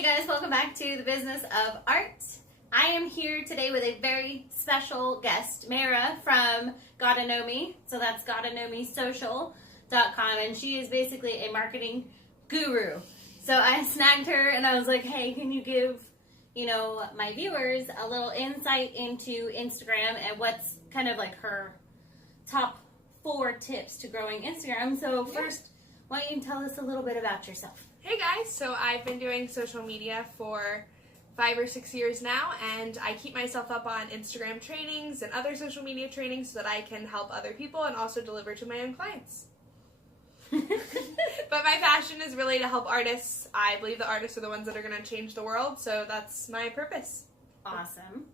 Hey guys, welcome back to the Business of Art. I am here today with a very special guest, Mara from Gotta Know Me. So that's GottaKnowMeSocial.com, and she is basically a marketing guru. So I snagged her and I was like, hey, can you give, my viewers a little insight into Instagram and what's kind of like her top 4 tips to growing Instagram. So first, why don't you tell us a little bit about yourself? Hey guys, so I've been doing social media for 5 or 6 years now, and I keep myself up on Instagram trainings and other social media trainings so that I can help other people and also deliver to my own clients. But my passion is really to help artists. I believe the artists are the ones that are going to change the world, so that's my purpose. Awesome.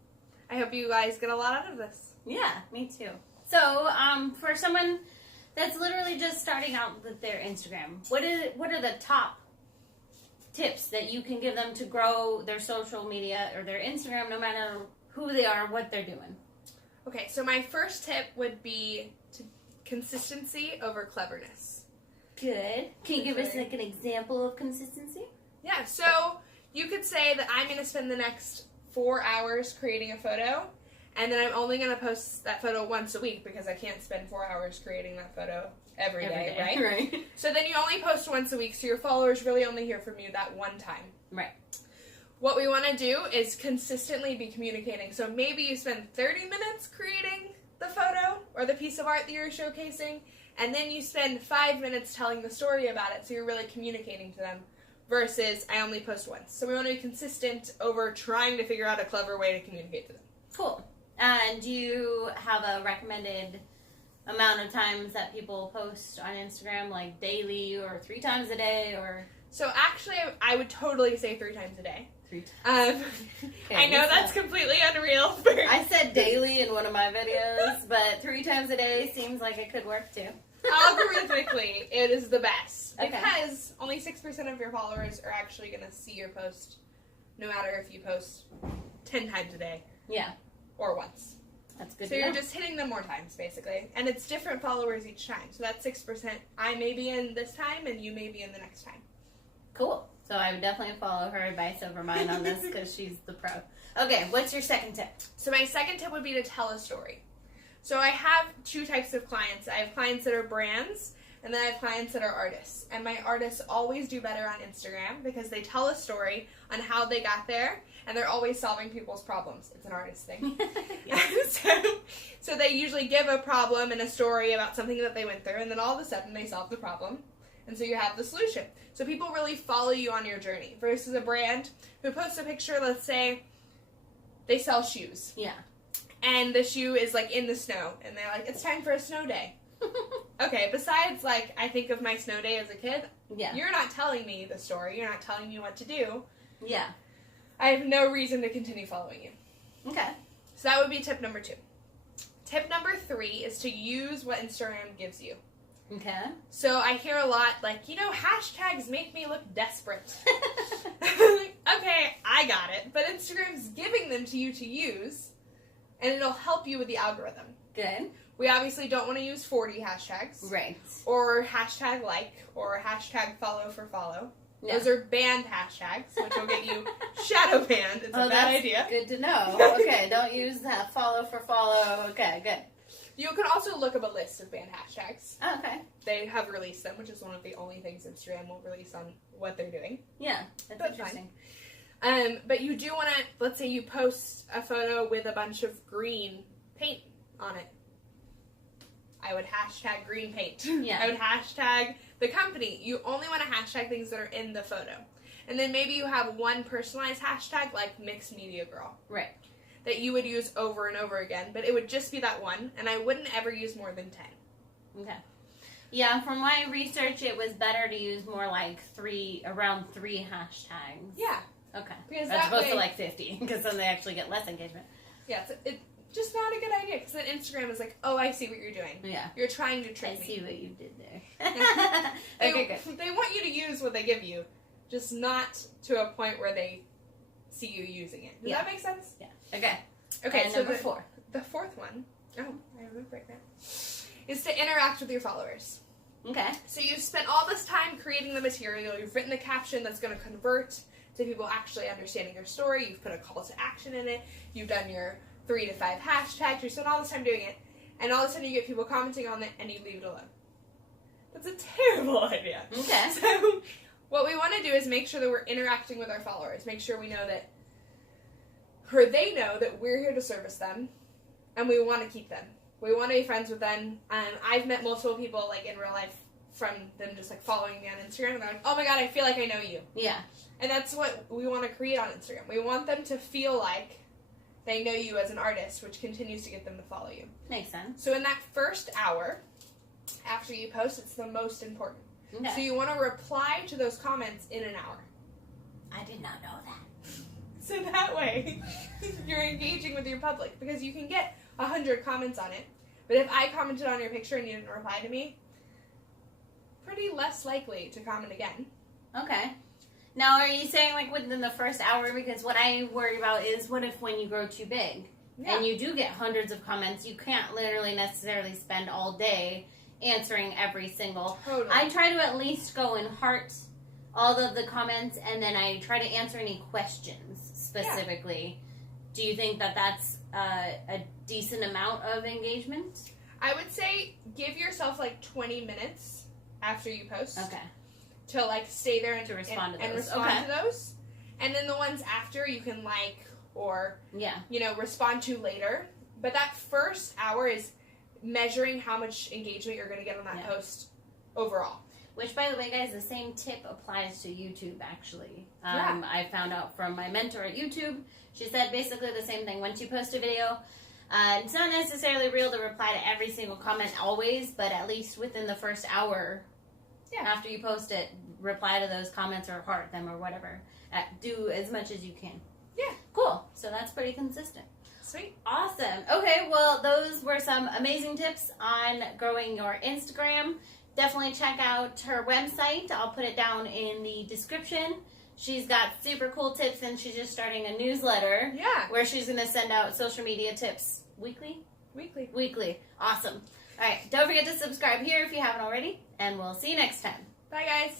I hope you guys get a lot out of this. Yeah, me too. So, for someone that's literally just starting out with their Instagram, what are the top tips that you can give them to grow their social media or their Instagram, no matter who they are, what they're doing? Okay, so my first tip would be consistency over cleverness. Good. Can you give us like an example of consistency? Yeah, so you could say that I'm going to spend the next 4 hours creating a photo, and then I'm only going to post that photo once a week because I can't spend 4 hours creating that photo every day, right? Right. So then you only post once a week, so your followers really only hear from you that one time. Right. What we want to do is consistently be communicating. So maybe you spend 30 minutes creating the photo or the piece of art that you're showcasing, and then you spend 5 minutes telling the story about it, so you're really communicating to them, versus I only post once. So we want to be consistent over trying to figure out a clever way to communicate to them. Cool. And do you have a recommended amount of times that people post on Instagram, like daily or 3 times a day, or? So actually, I would totally say 3 times a day. 3 times. Okay, I know that's completely unreal. I said daily in one of my videos, but 3 times a day seems like it could work too. Algorithmically, it is the best. Okay. Because only 6% of your followers are actually going to see your post, no matter if you post 10 times a day. Yeah. Or once. That's good. So you're just hitting them more times, basically. And it's different followers each time. So that 6%, I may be in this time, and you may be in the next time. Cool. So I would definitely follow her advice over mine on this because she's the pro. Okay, what's your second tip? So my second tip would be to tell a story. So I have 2 types of clients. I have clients that are brands, and then I have clients that are artists. And my artists always do better on Instagram because they tell a story on how they got there, and they're always solving people's problems. It's an artist thing. So they usually give a problem and a story about something that they went through, and then all of a sudden they solve the problem. And so you have the solution. So people really follow you on your journey versus a brand who posts a picture, let's say they sell shoes. Yeah. And the shoe is like in the snow, and they're like, it's time for a snow day. Okay, besides like I think of my snow day as a kid, Yeah. You're not telling me the story, you're not telling me what to do. Yeah. I have no reason to continue following you. Okay. So that would be tip number 2. Tip number 3 is to use what Instagram gives you. Okay. So I hear a lot like, hashtags make me look desperate. Like, okay, I got it. But Instagram's giving them to you to use, and it'll help you with the algorithm. Good. We obviously don't want to use 40 hashtags. Right. Or hashtag like, or hashtag follow for follow. Yeah. Those are banned hashtags, which will get you shadow banned. It's a bad idea. Good to know. Okay, don't use that follow for follow. Okay, good. You can also look up a list of banned hashtags. Oh, okay. They have released them, which is one of the only things Instagram will release on what they're doing. Yeah, that's That's interesting. But you do want to, let's say you post a photo with a bunch of green paint on it. I would hashtag green paint. Yeah. I would hashtag the company. You only want to hashtag things that are in the photo. And then maybe you have one personalized hashtag like Mixed Media Girl. Right. That you would use over and over again, but it would just be that one, and I wouldn't ever use more than 10. Okay. Yeah, from my research, it was better to use more like around 3 hashtags. Yeah. Okay. Because as that opposed way, to like 50, because then they actually get less engagement. Yeah, it's just not a good idea, because then Instagram is like, oh, I see what you're doing. Yeah. You're trying to trick I me. see what you did there. Okay, good. They want you to use what they give you, just not to a point where they see you using it. Does that make sense? Yeah. Okay. Okay, and so number 4. The 4th one, I remember right now, is to interact with your followers. Okay. So you've spent all this time creating the material, you've written the caption that's going to convert, to people actually understanding your story. You've put a call to action in it. You've done your 3 to 5 hashtags. You spent all this time doing it. And all of a sudden you get people commenting on it and you leave it alone. That's a terrible idea. Okay. So what we want to do is make sure that we're interacting with our followers. Make sure we know that, or they know that we're here to service them and we want to keep them. We want to be friends with them. I've met multiple people, like, in real life from them just, like, following me on Instagram. And they're like, oh, my God, I feel like I know you. Yeah. And that's what we want to create on Instagram. We want them to feel like they know you as an artist, which continues to get them to follow you. Makes sense. So in that first hour after you post, it's the most important. Okay. So you want to reply to those comments in an hour. I did not know that. So that way, you're engaging with your public, because you can get 100 comments on it. But if I commented on your picture and you didn't reply to me, pretty less likely to comment again. Okay. Now, are you saying, like, within the first hour? Because what I worry about is, what if when you grow too big and you do get hundreds of comments, you can't literally necessarily spend all day answering every single. Totally. I try to at least go and heart all of the comments, and then I try to answer any questions specifically. Do you think that that's a decent amount of engagement? I would say give yourself like 20 minutes after you post. Okay. To like stay there and To respond to those. and respond Okay. to those. And then the ones after you can like or Yeah. respond to later. But that first hour is measuring how much engagement you're going to get on that post overall. Which, by the way, guys, the same tip applies to YouTube, actually. Yeah. I found out from my mentor at YouTube. She said basically the same thing. Once you post a video, it's not necessarily real to reply to every single comment always, but at least within the first hour after you post it, reply to those comments or heart them or whatever. Do as much as you can. Yeah. Cool. So that's pretty consistent. Sweet. Awesome. Okay, well, those were some amazing tips on growing your Instagram. Definitely check out her website. I'll put it down in the description. She's got super cool tips, and she's just starting a newsletter Yeah. where she's going to send out social media tips weekly. Weekly. Awesome. All right, don't forget to subscribe here if you haven't already, and we'll see you next time. Bye, guys.